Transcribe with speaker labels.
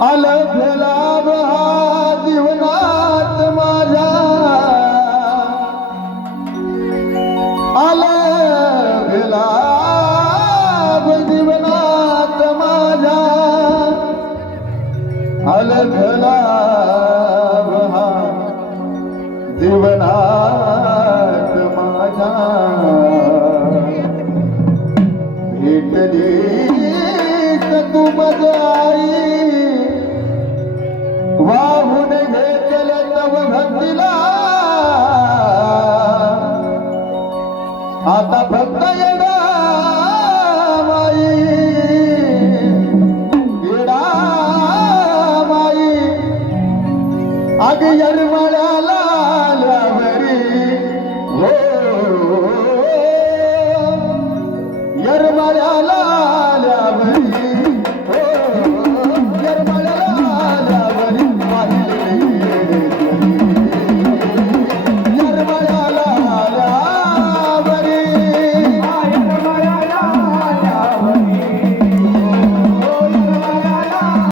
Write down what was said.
Speaker 1: अलभ्यला हा जीवनात माझ्या अलभ्यला जीवनात माझ्या अलभ्यला हा जीवनात माझ्या भेटली तू मजा आता फक्त येडा माई येडा माई आग यरमाळ्याला